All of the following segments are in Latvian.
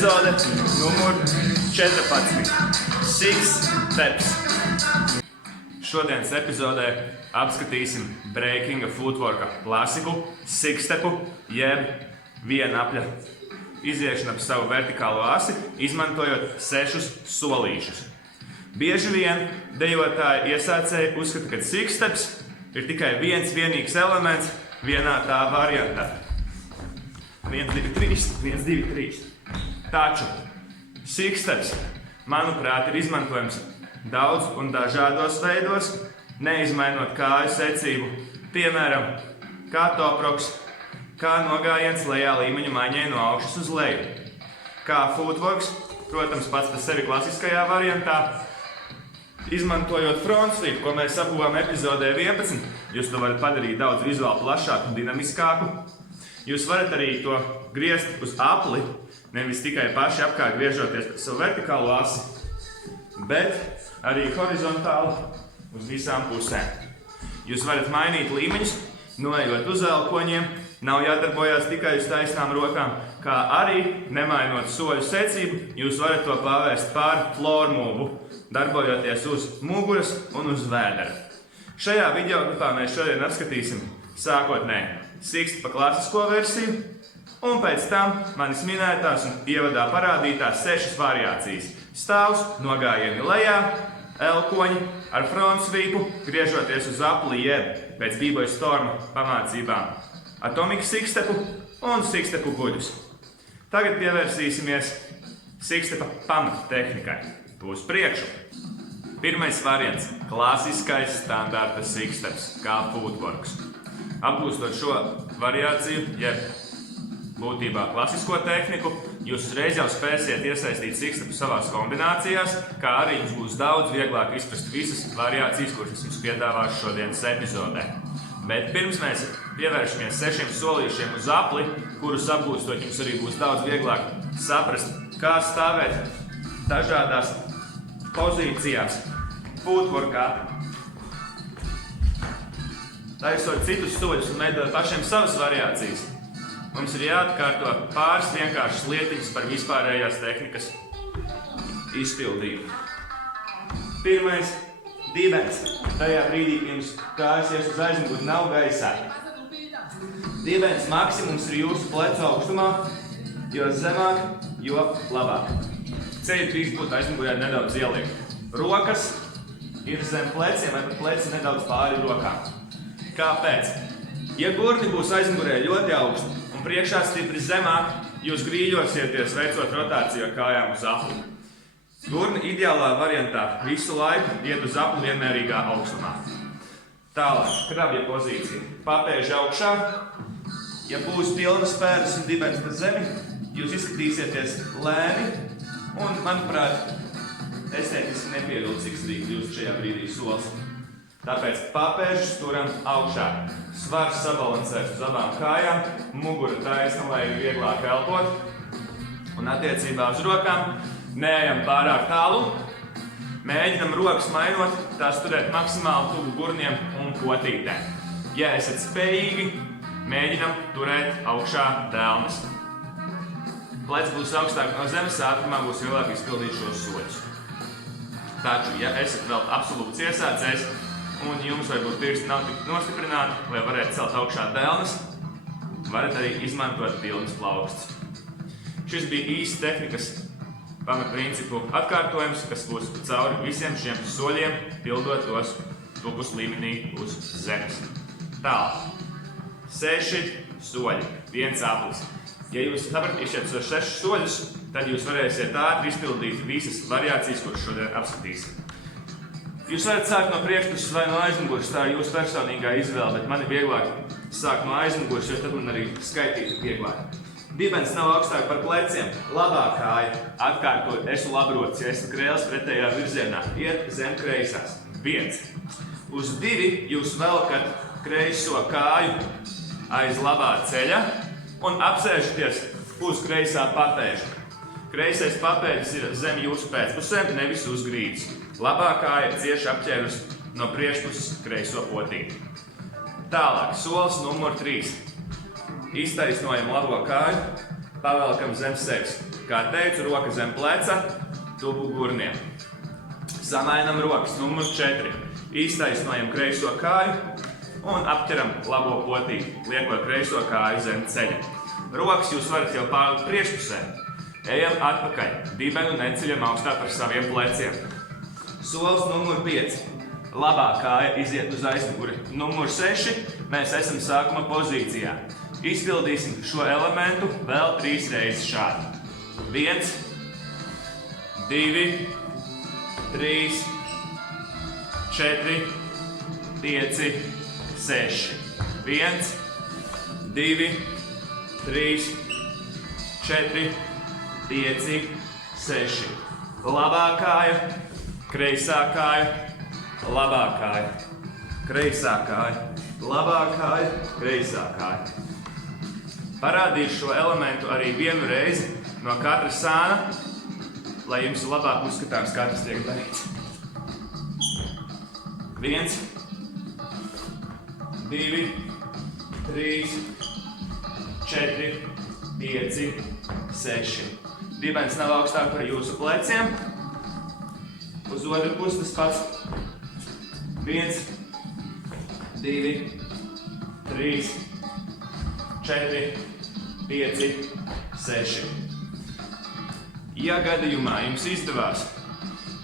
epizode numur 14. Six Steps. Šodienas epizodē apskatīsim breakinga footworka klasiku, six stepu, jeb vienapļa iziešana ap savu vertikālo asi, izmantojot 6 solīšus. Bieži vien dejotāji iesācēji uzskata, ka six steps ir tikai viens vienīgs elements vienā tā variantā. 1, 2, 3, 1, 2, 3. Taču six steps, manuprāt, ir izmantojams daudz un dažādos veidos, neizmainot kāju secību. Piemēram, kā toproks, kā nogājiens lejā līmeņa maiņai no augšas uz leju. Kā footworks, protams, pats par sevi klasiskajā variantā, izmantojot front sweep, ko mēs apguvām epizodē 11, jūs to varat padarīt daudz vizuāli plašāku un dinamiskāku. Jūs varat arī to griezt uz apli, nevis tikai paši apkārt griežoties par savu vertikālo asi, bet arī horizontāli uz visām pusēm. Jūs varat mainīt līmeņus, noejot uz elkoņiem, nav jādarbojās tikai uz taisnām rokām, kā arī, nemainot soļu secību, jūs varat to pavērst pār floor move, darbojoties uz muguras un uz vēdera. Šajā videogrupā mēs šodien apskatīsim sākotnēji six-stepa klasisko versiju, un pēc tam manis minētās un ievadā parādītās 6 variācijas. Stāvs, nogājieni lejā, elkoņi ar front sweepu, griežoties uz apli jeb pēc B-Boy Storma pamācībām atomic six-stepu un six-stepu guļus. Tagad pievērsīsimies six-stepa pamattehnikai. Uz priekšu. Pirmais variants – klasiskais standarta six-steps, kā footworks. Apgūstot šo variāciju, jeb būtībā klasisko tehniku, jūs uzreiz jau spēsiet iesaistīt six-stepu savās kombinācijās, kā arī jums būs daudz vieglāk izprast visas variācijas, kuras es jums piedāvāšu šodienas epizodē. Bet pirms mēs pievēršamies 6 solīšiem uz apli, kurus apgūstot jums arī būs daudz vieglāk saprast, kā stāvēt dažādās pozīcijās footworkā, taisot citus soļus un veidot pašiem savas variācijas. Mums ir jāatkārto pāris vienkāršas lietiņas par vispārējās tehnikas izpildību. Pirmais – dibens. Tajā brīdī, jums kājas ies uz aizmuguri, nav gaisā. Dibens maksimums ir jūsu plecu augstumā, jo zemāk, jo labāk. Ceļi drīkst būt aizmugurē nedaudz ieliekt. Rokas ir zem pleciem, vai pat pleci nedaudz pāri rokām. Kāpēc? Ja gurni būs aizmugurē ļoti augsti un priekšā stipri zemāk, jūs grīļosieties veicot rotāciju ar kājām uz apli. Gurni ideālā variantā visu laiku iet uz apli vienmērīgā augstumā. Tālāk, krabja pozīcija. Papēži augšā. Ja būs pilnas pēdas un dibens pa zemi, jūs izskatīsieties lēni un, manuprāt, estētiski nepievilcīgs jūs šajā brīdī solis. Tāpēc papēžus turam augšā. Svars sabalansēts uz abām kājām, mugura taisna, lai ir vieglāk elpot. Un attiecībā uz rokām neejam pārāk tālu. Mēģinam rokas mainot, tās turēt maksimāli tuvu gurniem un potītēm. Ja esat spējīgi, mēģinam turēt augšā dēlnes. Plecs būs augstāk no zemes, ātrumā būs vieglāk izpildīt šos soļus. Taču, ja esat vēl absolūts iesācējs, un jums varbūt pirksti nav tik nostiprināti, lai varētu celt augšā dēlnes, varat arī izmantot pilnas plaukstas. Šis bija īsts tehnikas pamatprincipu atkārtojums, kas būs cauri visiem šiem soļiem, pildot tos tupus līmenī uz zemes. Tālāk. 6 soļi, 1 aplis. Ja jūs sapratīsiet šos 6 soļus, tad jūs varēsiet ātri izpildīt visas variācijas, kuras šodien apskatīsim. Jūs varat sākt no priekšpuses vai no aizmugures, tā ir jūsu personīgā izvēle, bet man ir vieglāk sākt no aizmugures, jo tad man arī skaitīt vieglāk. Dibens nav augstāk par pleciem, labā kāja, atkārtot, esmu labrots, ja esmu krēls pretējā virzienā, iet zem kreisās. 1. Uz 2 jūs velkat kreiso kāju aiz labā ceļa un apsēžaties uz kreisā papēža. Kreisais papēdis ir zem jūsu pēcpusēm, nevis uz grīdas. Labā kāja cieši apķērus no priekšpuses kreiso potīti. Tālāk, solis numur 3. Iztaisnojam labo kāju, pavelkam zem sevis. Kā teicu, roka zem pleca, tuvu gurniem. Samainam rokas, numur 4. Iztaisnojam kreiso kāju un apķeram labo potīti, liekot kreiso kāju zem ceļa. Rokas jūs varat jau pārlikt priekšpusē. Ejam atpakaļ, dibenu neceļam augstāk par saviem pleciem. Solis numur 5. Labā kāja iziet uz aizmuguri. Numur 6. Mēs esam sākuma pozīcijā. Izpildīsim šo elementu vēl 3 reizes šādi. 1, 2, 3, 4, 5, 6. 1, 2, 3, 4, 5, 6. Labā kāja, kreisā kāja, labā kāja, kreisā kāja, labā kāja, kreisā kāja. Parādīšu šo elementu arī vienu reizi no katra sāna, lai jums labāk uzskatāms, kā tas tiek darīts. 1, 2, 3, 4, 5, 6. Dibens nav augstāk par jūsu pleciem. Uz otru pusi tas pats. 1, 2, 3, 4, 5, 6. Ja gadījumā jums izdevās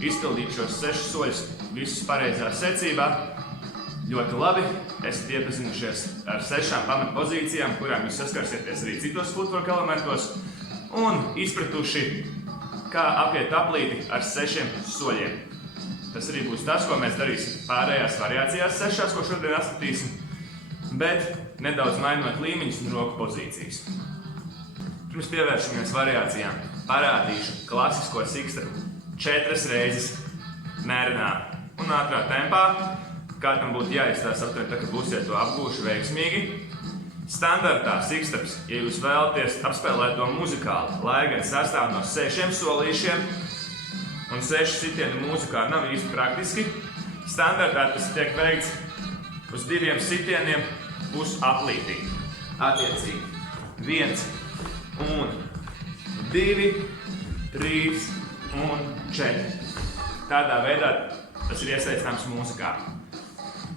izpildīt šos 6 soļus visus pareizā secībā, ļoti labi, esat iepazinušies ar 6 pamatpozīcijām, kurām jūs saskarsieties arī citos footwork elementos, un izpratuši, kā apiet aplīti ar 6 soļiem. Tas arī būs tas, ko mēs darīsim pārējās variācijās 6, ko šodien atskatīsim, bet nedaudz mainot līmeņus un roku pozīcijas. Pirms pievēršamies variācijām, parādīšu klasisko sikstepu 4 reizes mērenā un ātrā tempā, kā tam būtu jāizstās aptuveni, tā, ka būsiet to apgūši veiksmīgi. Standartā siksteps, ja jūs vēlaties apspēlēt to muzikāli, lai gan sastāv no 6 solīšiem, un 6 sitienu mūzikā nav īsti praktiski, standartā tas tiek veikts uz 2 sitieniem uz aplītī. Attiecīgi 1 un 2, 3 un 4. Tādā veidā tas ir iesaistāms mūzikā.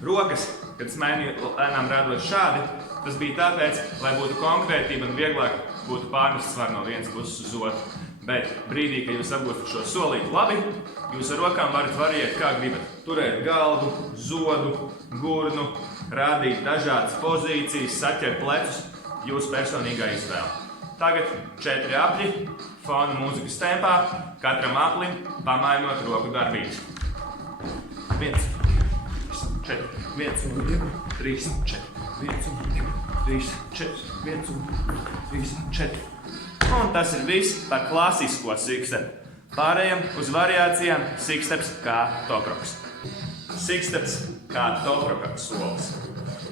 Rokas, kad es mainīju lēnām rādot šādi, tas bija tāpēc, lai būtu konkrētība un vieglāk būtu pārnest svaru no vienas puses uz otru. Bet brīdī, kad jūs apgūstat šo solīti labi, jūs ar rokām varat variēt, kā gribat. Turēt galvu, zodu, gurnu, rādīt dažādas pozīcijas, saķert plecus, jūsu personīgā izvēle. Tagad 4 apļi, fona mūzikas tempā, katram aplim pamainot roku darbības. 1, 4, 1 un 2, 3, 4, 1 un 2, 3, 4, 1 un 3, 4. Un tas ir viss par klasisko sikstepu. Pārējām uz variācijām siksteps kā tokroks. Siksteps kā tokroka solis.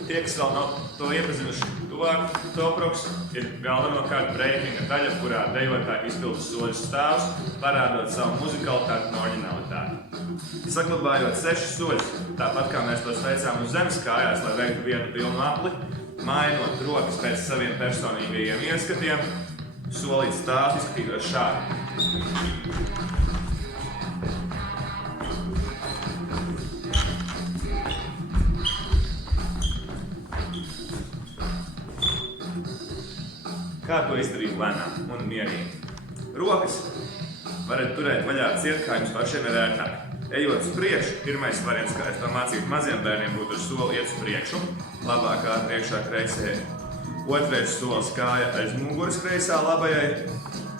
Tie, kas vēl nav to iepazinuši tuvāk, tokroks ir galvenokārt breikinga daļa, kurā dejotāji izpilda soļus stāvus, parādot savu muzikalitāti un oriģinalitāti. Saglabājot 6 soļus, tāpat kā mēs tos veicām uz zemes kājās, lai veiktu vienu pilnu apli, mainot rokas pēc saviem personīgajiem ieskatiem, solīts stāvs izskatītos šādi. Kā to izdarīt lēnām un mierīgi? Rokas varat turēt vaļā ciet, kā jums pašiem ir ērtāk. Ejot uz priekšu, pirmais variants, kā es to mācītu maziem bērniem, būtu ar soli iet uz priekšu, labākā priekšā kreisajai. Otrais solis kāja aiz muguras kreisā labajai,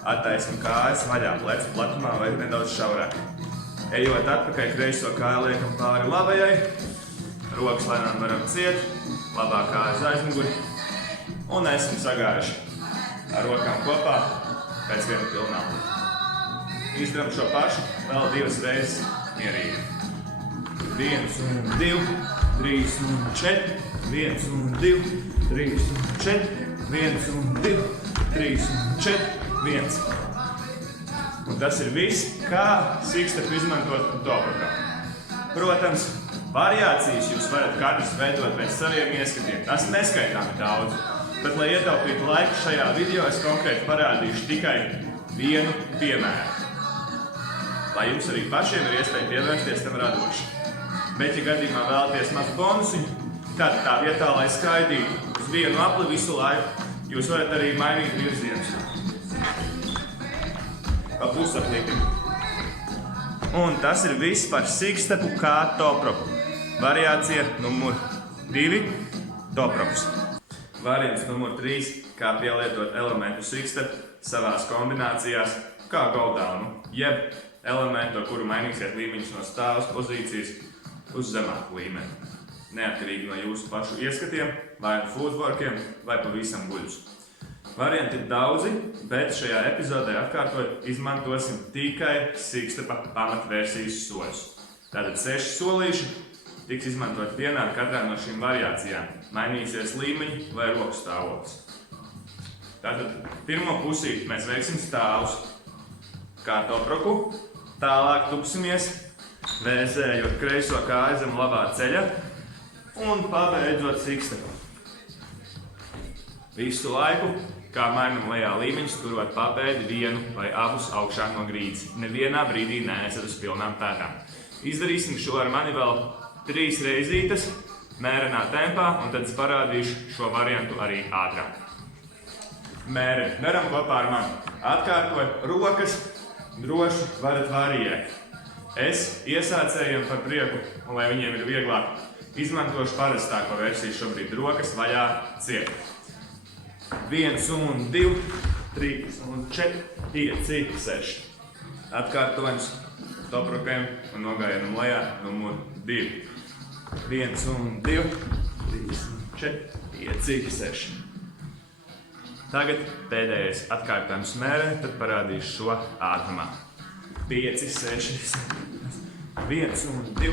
attaisnu kājas vaļā plecu platumā vai nedaudz šaurāk. Ejot atpakaļ, kreiso kāju liekam pāri labajai, rokas lēnām varam ciet, labā kājas aiz muguri un esam sagājuši ar rokām kopā pēc viena pilnā. Izdaram šo pašu vēl 2 reizes mierīgi. 1 un 2, 3 un 4, 1 un 2, 3 un 4, 1 un 2, 3 un 4, 1. Un tas ir viss, kā sikstepu izmantot tokrokam. Protams, variācijas jūs varat katrs veidot pēc saviem ieskatiem. Tas neskaitāmi daudz. Bet, lai ietaupītu laiku šajā video, es konkrēti parādīšu tikai vienu piemēru, lai jums arī pašiem ir iespēja pievērsties tam radoši. Bet, ja gadījumā vēlaties mazu bonusiņu, tad tā vietā, lai skaidītu uz vienu apli visu laiku, jūs varat arī mainīt virzienus. Pa pusaplītim. Un tas ir viss par sikstepu kā toproku. Variācija numur 2 – toproks. Variants numur 3 – kā pielietot elementu sikstepu savās kombinācijās kā goldownu, jeb elementu, ar kuru mainīsiet līmeņus no stāvas pozīcijas uz zemāku līmeni. Neatkarīgi no jūsu pašu ieskatiem, vai no footworkiem, vai pavisam guļus. Varianti ir daudzi, bet šajā epizodē atkārtojot izmantosim tikai sikstepa pamatversijas soļus. Tātad 6 solīši tiks izmantot vienādi katrā no šīm variācijām. Mainīsies līmeņi vai roku stāvoklis. Tātad pirmo pusīti mēs veiksim stāvus kā toproku, tālāk tupsimies, vēzējot kreiso kāju zem labā ceļa un pabeidzot sikstepu. Visu laiku, kā mainam lejā līmeņus, turot papēdi vienu vai abus augšā no grīdas. Nevienā brīdī neesat uz pilnām pētām. Izdarīsim šo ar mani vēl 3 reizītes, mērenā tempā, un tad es parādīšu šo variantu arī ātrāk. Mēreni. Daram kopā ar mani. Atkārtoju rokas, droši varat variēt. Es iesācējiem par prieku, un lai viņiem ir vieglāk, izmantošu parastāko versiju šobrīd rokas vaļā ciet. 1 un 2, 3 un 4, 5, 6. Atkārtojums toprokiem un nogājienam lejā numur 2. 1 un 2, 3 un 4, 5, 6. Tagad pēdējais atkārtojums mēreni, tad parādīšu šo ātrumā. 5, 6, 7, 1 un 2,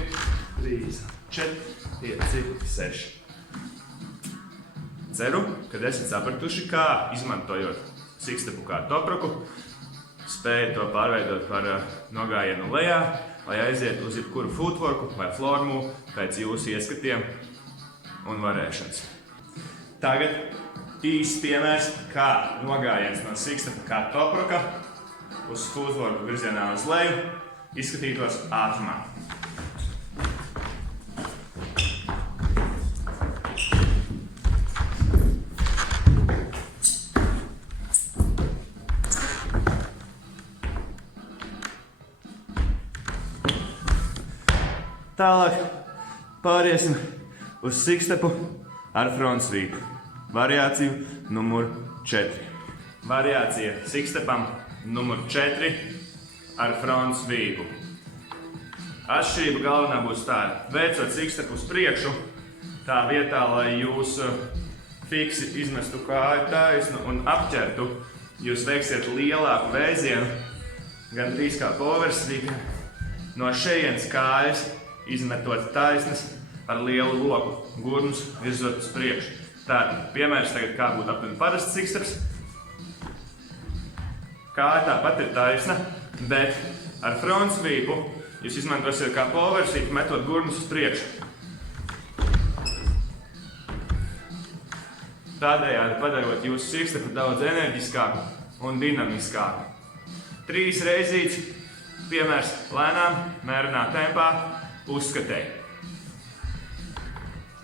3, 4, 5, 6. Ceru, ka esat sapratuši, kā izmantojot sikstepu kā toproku, spējat to pārveidot par nogājienu lejā, lai aiziet uz jebkuru footworku vai floor move pēc jūsu ieskatiem un varēšanas. Tagad īsts piemērs, kā nogājiens no sikstepa kā toproka uz footworku virzienā uz leju izskatītos ātrumā. Tālāk pāriesim uz sikstepu ar front sweep. Variāciju numur 4. Variācija sikstepam numur 4 ar front sweepu. Atšķirība galvenā būs tāda. Veicot sikstepu uz priekšu, tā vietā, lai jūs fiksi izmestu kāju taisnu un apķertu, jūs veiksiet lielāku vēzienu, gan drīz kā power sweep, no šejienes kājas izmetot taisnes ar lielu loku, gurnus virzot uz priekšu. Tātad, piemērs tagad kā būtu aptuveni parasts siksteps. Kāja tāpat ir taisna, bet ar front sweepu jūs izmantosiet kā power sweep, metot gurnus uz priekšu. Tādējādi padarot jūsu sikstepu daudz enerģiskāku un dinamiskāku. 3 reizītes, piemērs lēnām, mērenā tempā, uzskatēji.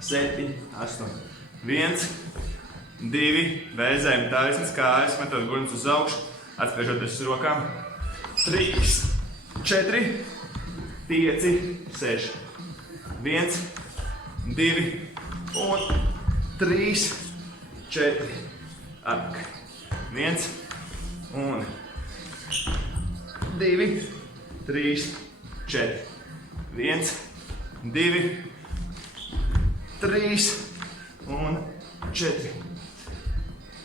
7, 8, 1, 2, vēzējam taisnas kājas, metot gurnus uz augšu, atspiežoties uz rokām. 3, 4, 5, 6. 1, 2 un 3, 4. Atpakaļ. 1 un 2, 3, 4. 1, 2, 3 un 4.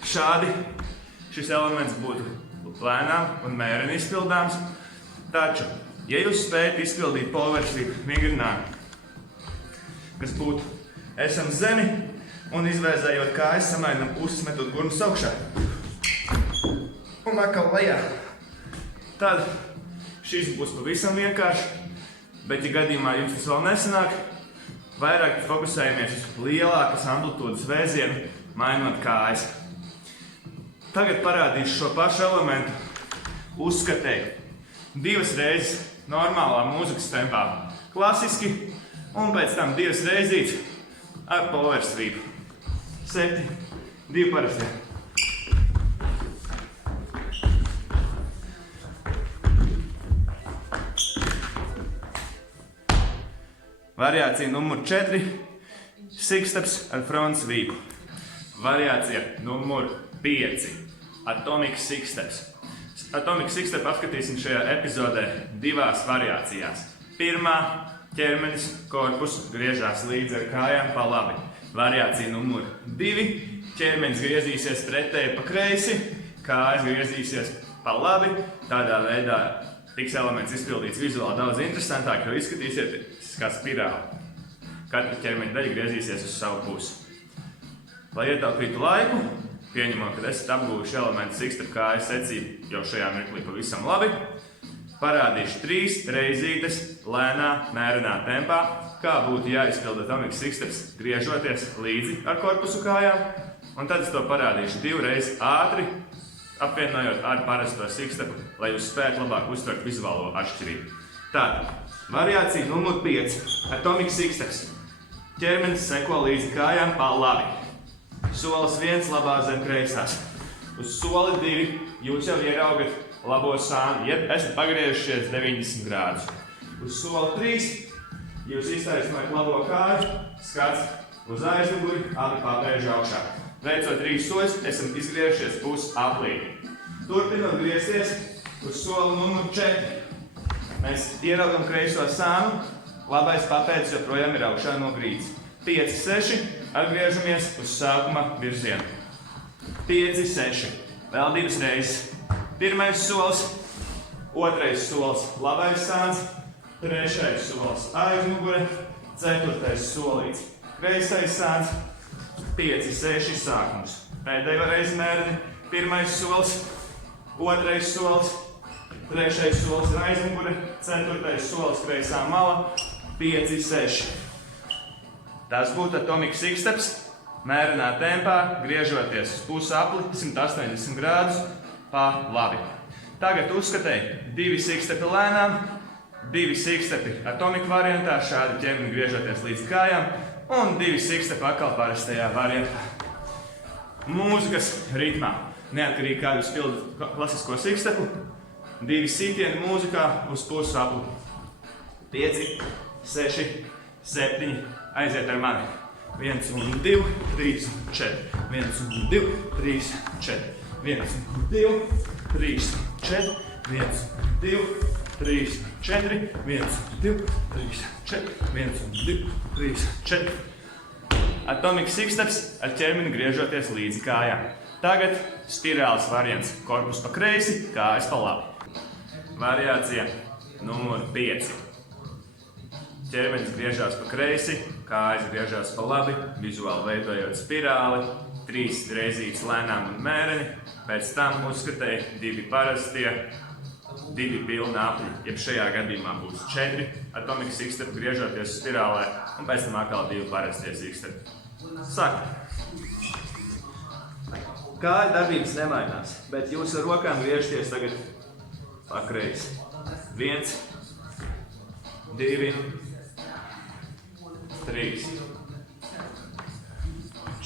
Šādi šis elements būtu lēnām un mēreni izpildāms. Taču, ja jūs spējat izpildīt power sweep vingrinājumi, kas būtu esam zemi un izvēzējot kājas, samainam puses, metot gurnus augšā un atkal lejā, tad šis būs pavisam vienkārši. Bet, ja gadījumā jums tas vēl nesanāk, vairāk fokusējamies uz lielākas amplitūdas vēzienu, mainot kājas. Tagad parādīšu šo pašu elementu uzskatēju 2 reizes normālā mūzikas tempā, klasiski, un pēc tam 2 reizītes ar power sweep. 7, 2 parastie. Variācija numur 4, sixsteps ar front sweep. Variācija numur 5, atomic sixsteps. Atomic sixstep apskatīsim šajā epizodē 2 variācijās. Pirmā, ķermenis, korpus griežās līdzi ar kājām pa labi. Variācija numur 2, ķermenis griezīsies pretēji pa kreisi, kājas griezīsies pa labi. Tādā veidā tiks elements izpildīts vizuāli daudz interesantāk, jo izskatīsies kā spirāli. Katra ķermeņa daļa griezīsies uz savu pusi. Lai ietaupītu laiku, pieņemot, ka esat apguvuši elementu sixstep kājas secību jau šajā mirklī pavisam labi, parādīšu 3 reizītes lēnā, mērenā tempā, kā būtu jāizpilda atomic sixsteps griežoties līdzi ar korpusu kājām, un tad es to parādīšu 2 reizes ātri, apvienojot ar parasto sixstepu, lai jūs spētu labāk uztvert vizuālo atšķirību. Tātad, variācija numur 5, atomic sixsteps. Ķermenis seko līdzi kājām pa labi. Solis 1 labā zem kreisās. Uz soli 2 jūs jau ieraugat labo sāni, ja esat pagriežušies 90 grādus. Uz soli 3 jūs iztaisnojat labo kāju, skats uz aizmuguri, abi papēži augšā. Veicot 3 soļus, esam izgriežušies pusi aplīgi. Turpinot griezties uz soli numur 4. Mēs ieraugam kreiso sānu, labais papēdis joprojām ir augšā no grīdas. 5, 6, atgriežamies uz sākuma virzienu. 5, 6, vēl 2 reizes. Pirmais solis, otrais solis, labais sāns, trešais solis, aizmugure, ceturtais solīts, kreisais sāns, 5, 6, sākums. Pēdējo reizi mēreni, pirmais solis, otrais solis, trešais solis, aizmugure, ceturtais solis, kreisā mala, 5, 6. Tas būtu atomic sixsteps, mērenā tempā, griežoties uz pusi apli, 180 grādus pa labi. Tagad uzskatēju 2 sixstepi lēnām, 2 sixstepi atomic variantā, šādi ķermeni griežoties līdz kājām, un 2 sixstepi atkal parastajā variantā. Mūzikas ritmā. Neatkarīgi kā jūs pildat klasisko sixstepu, 2 sitieni mūzikā uz pusi apli. 5, 6, 7, aiziet ar mani. 1 un 2, 3, 4. 1 un 2, 3, 4. 1 un 2, 3, 4. 1 un 2, 3, 4. 1 un 2, 3, 4. 1 un 2, 3, 4. Atomic sixsteps ar ķermeni griežoties līdzi kājām. Tagad spirāles variants. Korpus pa kreisi, kājas pa labi. Variācija numur 5. Ķermenis griežās pa kreisi, kājas griežās pa labi, vizuāli veidojot spirāli, 3 reizītes lēnām un mēreni, pēc tam uzskatēju 2 parastie, 2 pilni apļi, jeb šajā gadījumā būs 4 atomic sixstepi griežoties spirālē, un pēc tam atkal 2 parastie sixstepi. Sākam! Kāja darbības nemainās, bet jūs ar rokām griežaties tagad pa kreisi. 1, 2, 3,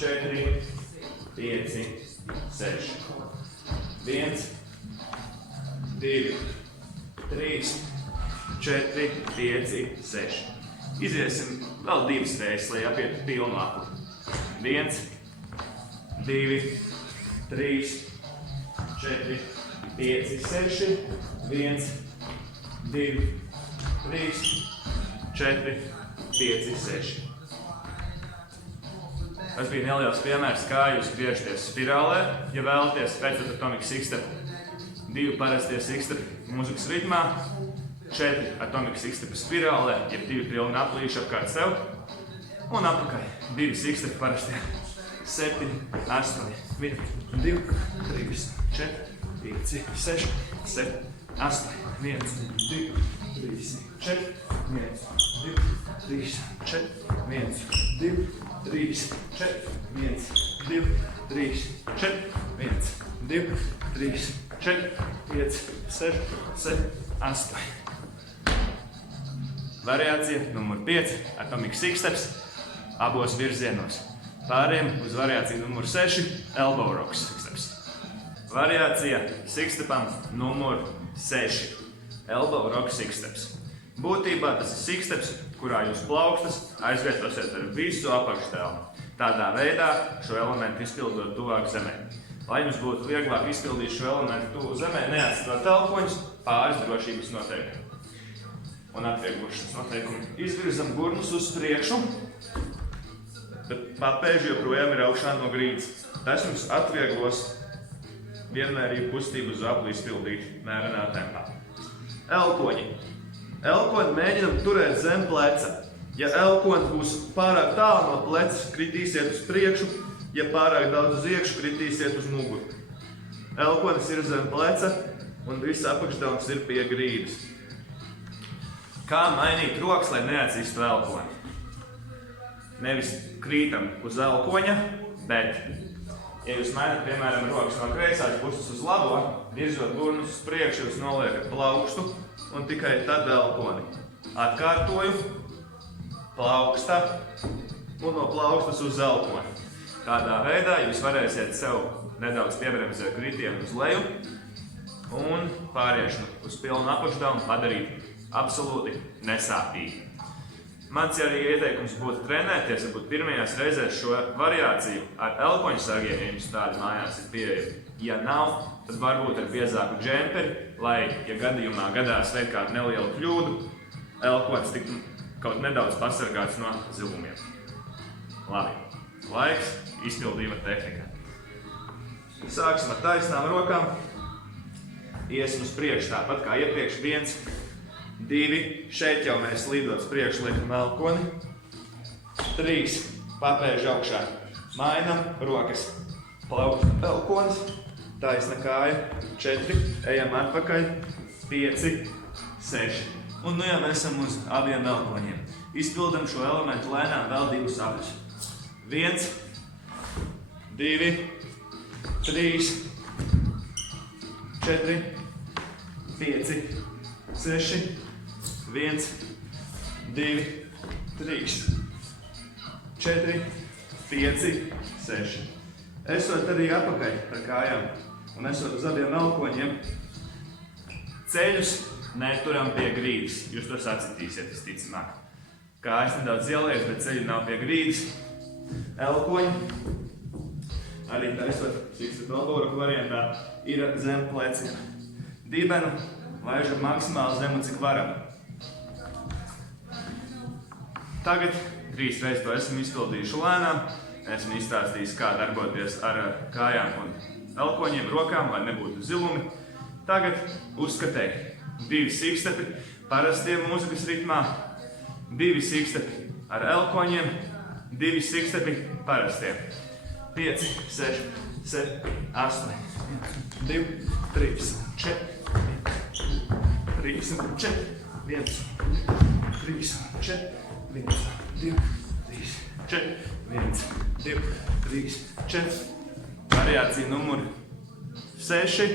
4, 5, 6. 1, 2, 3, 4, 5, 6. Iziesim vēl 2 reizes, lai apietu pilnu apli. 1, 2, 3, 4, 5, 6. 1, 2, 3, 4, 5, 6. Tas bija neliels piemērs, kā jūs griežaties spirālē, ja vēlaties veicot atomic sixstepu. 2 parastie sixstepi mūzikas ritmā, 4 atomic sixstepi spirālē, jeb 2 pilni aplīši apkārt sev, un atpakaļ 2 sixstepi parastie. 7, 8, 1, 2, 3, 4, 5, 6, 7, 8, 1, 2, 3, 4, 1, 2, 3, 4, 1, 2, 3, 4, 1, 2, 3, 4, 1, 2, 3, 4, 5, 6, 7, 8. Variācija numur 5, atomic sixsteps, abos virzienos. Pārējiem uz variāciju numur 6, elbow rock sixsteps. Variācija sixstepam numur 6, elbow rock sixsteps. Būtībā tas ir sixsteps, kurā jūs plaukstas aizvietosiet ar visu apakštēlu. Tādā veidā šo elementu izpildot tuvāk zemē. Lai jums būtu vieglāk izpildīt šo elementu tuvu zemē, neatstāt elkoņus, pāris drošības noteikumi. Un atvieglošanas noteikumi. Izvirzam gurnus uz priekšu, bet papēži joprojām ir augšā no grīdas. Tas jums atvieglos vienmērīgu kustību uz apli izpildīt mērenā tempā. Elkoņi. Elkoņi mēģinam turēt zem pleca. Ja elkonis būs pārāk tālu no plecas, kritīsiet uz priekšu, ja pārāk daudz uz iekšu, kritīsiet uz muguru. Elkonis ir zem pleca un viss apakšdevums ir pie grīdas. Kā mainīt rokas, lai neatsistu elkoni? Nevis krītam uz elkoņa, bet, ja jūs mainat, piemēram, rokas no kreisās puses uz labo, virzot gurnus uz priekšu, jūs noliekat plaukstu un tikai tad elkoni. Atkārtoju, plauksta un no plaukstas uz elkoni. Tādā veidā jūs varēsiet sev nedaudz piebremzēt kritienu uz leju un pāriešanu uz pilnu apakšdevumu padarīt absolūti nesāpīgi. Mans arī ieteikums būtu trenēties, varbūt pirmajās reizēs šo variāciju ar elkoņu sargiem, ja jums tādi mājās ir pieejami. Ja nav, tad varbūt ar biezāku džemperi, lai, ja gadījumā gadās veikt kādu nelielu kļūdu, elkonis tiktu kaut nedaudz pasargāts no zilumiem. Labi, laiks izpildījuma tehnikā. Sāksim ar taisnām rokām. Iesim uz priekšu tāpat kā iepriekš. 1, 2, šeit jau mēs slīdot uz priekšu liekam elkoni. 3, papēži augšā. Mainam rokas. Plaukst elkonis. Taisna kāja. 4, ejam atpakaļ. 5, 6. Un nu jau mēs esam uz abiem elkoņiem. Izpildam šo elementu lēnām vēl 2 sapļus. 1, 2, 3, 4, 5, 6, 1, 2, 3, 4, 5, 6. Esot arī apakaļ ar kājām un esot uz abiem elkoņiem, ceļus neturam pie grīdas. Jūs to sacitīsiet visticamāk. Kājas nedaudz ielējas, bet ceļi nav pie grīdas. Elkoņi, arī taisot sixstep elbow rock variantā, ir zem pleciem. Dibenu laižam maksimāli zemu, cik varam. Tagad 3 reizes to esam izpildījuši lēnām. Esam izstāstījis, kā darboties ar kājām un elkoņiem, rokām, lai nebūtu zilumi. Tagad uzskatēji 2 sixstepi parastiem mūzikas ritmā, 2 sixstepi ar elkoņiem, 2 sixstepi parastiem. 5, 6, 7, 8, 2, 3, 4, 3, 4, 1, 3, 4, 1, 2, 3, 4, 1, 2, 3, 4. Variācija numur 6,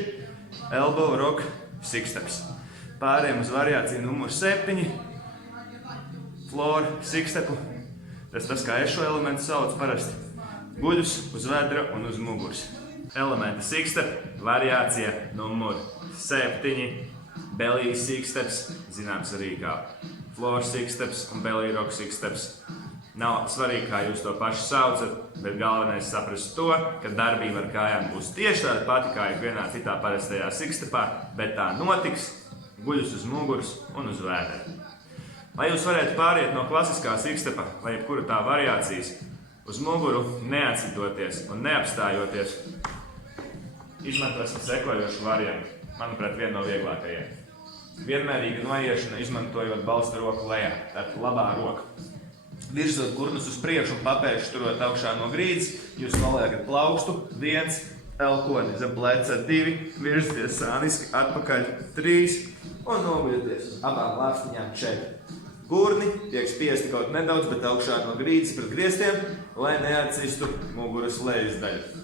elbow rock sixsteps. Pārējiem uz variāciju numur 7, floor sixstepu. Tas, kā es šo elementu saucu parasti. Guļus uz vedra un uz muguras. Elementa sixstep, variācija numur 7, belly sixsteps, zināms arī kā floor sixsteps un belly rock sixsteps. Nav svarīgi, kā jūs to paši saucat, bet galvenais saprast to, ka darbība ar kājām būs tieši tāda pati, kā ikvienā citā parastajā sixstepā, bet tā notiks guļus uz muguras un uz vēdera. Lai jūs varētu pāriet no klasiskā sixstepa vai jebkura tā variācijas uz muguru, neatsitoties un neapstājoties, izmantosim sekojošu variantu, manuprāt, vienu no vieglākajiem. Vienmērīga noiešana izmantojot balsta roku lejā, tātad labā roka. Virzot gurnus uz priekšu un papēžus turot augšā no grīdas, jūs noliekat plaukstu, 1, elkoni zem pleca 2, virzieties sāniski atpakaļ 3 un noguļaties uz abām lāstiņām 4. Gurni tiek spiesti kaut nedaudz, bet augšā no grīdas pret griestiem, lai neatcistu muguras lejas daļu.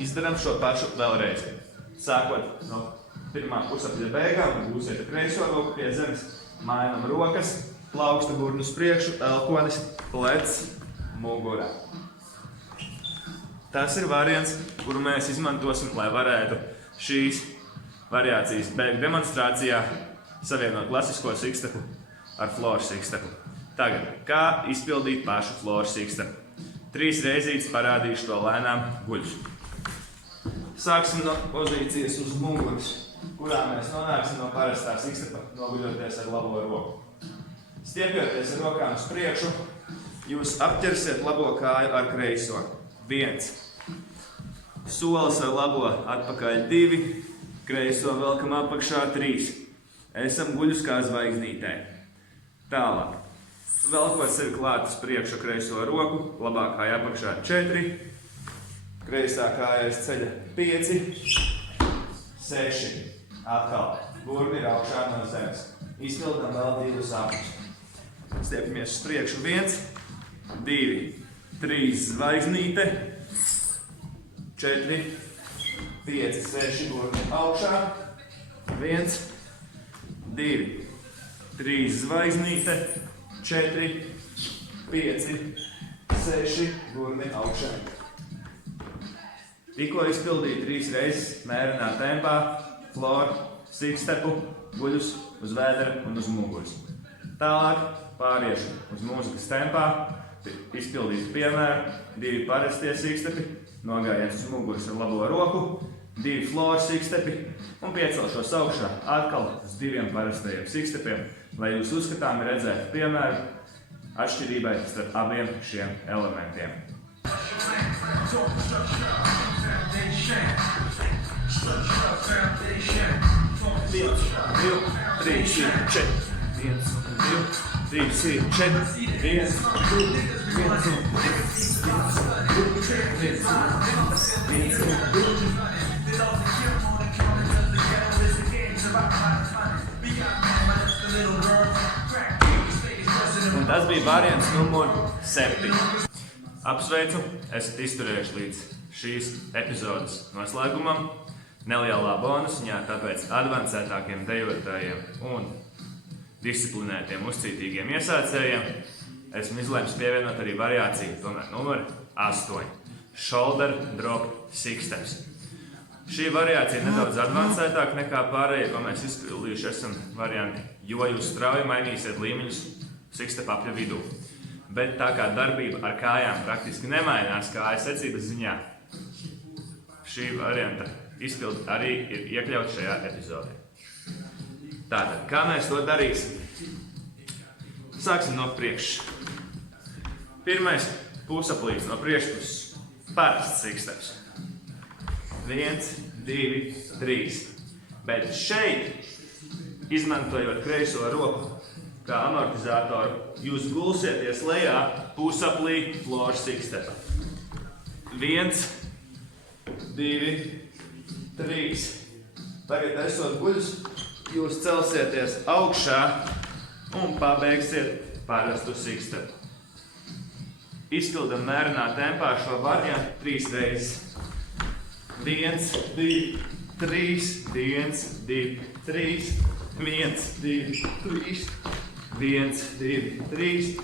Izdaram šo pašu vēlreiz. Sākot no pirmā pusapļa beigām, būsiet ar kreiso roku pie zemes, mainam rokas, plauksta gurnu uz priekšu, elkonis, plecs, mugurā. Tas ir variants, kuru mēs izmantosim, lai varētu šīs variācijas beigt demonstrācijā, savienot klasisko sikstepu ar floor sikstepu. Tagad, kā izpildīt pašu floor sikstepu? 3 reizītes parādīšu to lēnām guļus. Sāksim no pozīcijas uz muguras, kurā mēs nonāksim no parastā sikstepa, noguļoties ar labo roku. Stiepjoties ar rokām uz priekšu, jūs apķersiet labo kāju ar kreiso. 1. Solis ar labo atpakaļ 2, kreiso velkam apakšā 3. Esam guļus kā zvaigznītē. Tālāk. Velkot sevi klāt uz priekšu kreiso roku, labā kāja apakšā 4, kreisā kāja aiz ceļa 5, 6. Atkal. Gurni ir augšā no zemes. Izpildām vēl 2 sapņus. Stiepamies uz priekšu 1, 2, 3 zvaigznīte, 4, 5, 6 gurni augšā, 1, 2, 3 zvaigznīte, 4, 5, 6 gurni augšā. Tikko izpildīju 3 reizes mērenā tempā, floor, sikstepu, guļus uz vēdera un uz muguras. Tālāk pāriešu uz mūzikas tempā, izpildīšu piemēru, 2 parastie sikstepi, nogājiens uz muguras ar labo roku, 2 floor sikstepi un piecelšos augšā atkal uz 2 parastajiem sikstepiem, lai jūs uzskatāmi redzētu piemēru atšķirībai starp abiem šiem elementiem. 1, 2, 3, 4. 1, 2, 3, 4. 1, 2, Un tas bija variants numur 7. Apsveicu, esat izturējuši līdz šīs epizodes noslēgumam. Nelielā bonusiņā, tāpēc advancētākiem dejotājiem un disciplinētiem uzcītīgiem iesācējiem esmu izlēms pievienot arī variāciju, tomēr numur 8. Shoulder drop sixsteps. Šī variācija nedaudz advancētāka nekā pārējie, ko mēs izpildījuši esam varianti, jo jūs strauji mainīsiet līmeņus sixstep apļa vidū. Bet tā kā darbība ar kājām praktiski nemainās kāju secības ziņā, šī varianta izpildi arī ir iekļauts šajā epizodē. Tātad, kā mēs to darīsim? Sāksim no priekšas. Pirmais pusaplīts no priekšpuses. Parasts siksteps. 1, 2, 3. Bet šeit, izmantojot kreiso roku kā amortizatoru, jūs gulsieties lejā pusaplī floor sikstepa. 1, 2, 3. Tagad esot guļus, jūs celsieties augšā un pabeigsiet parastu sikstepu. Izpildam mērenā tempā šo variantu 3 reizes. 1, 2, 3, 1, 2, 3, 1, 2, 3, 1, 2, 3,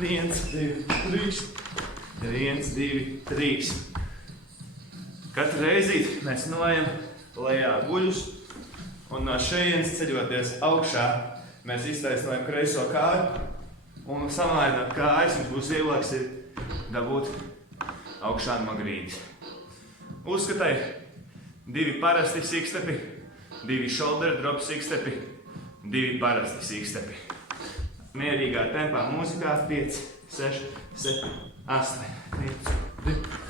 1, 2, 3, 1, 2, 3. Katru reizīti mēs nojam lejā guļus un no šejienes ceļoties augšā mēs iztaisnojam kreiso kāju un samainot kājas, mums būs vieglāks ir dabūt augšā no grīdas. Uzskatai 2 parasti sikstepi, 2 shoulder drop sikstepi, 2 parasti sikstepi. Mierīgā tempā mūzikā 5, 6, 7, 8, 1, 2.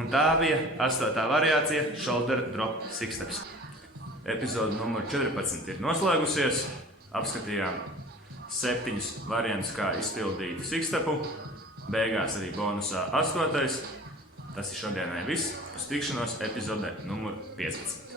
Un tā bija 8. variācija Shoulder Drop Sixsteps. Epizode numur 14 ir noslēgusies. Apskatījām 7 variantus, kā izpildīt sixstepu. Beigās arī bonusā 8. Tas ir šodienai viss. Uz tikšanos epizodē numur 15.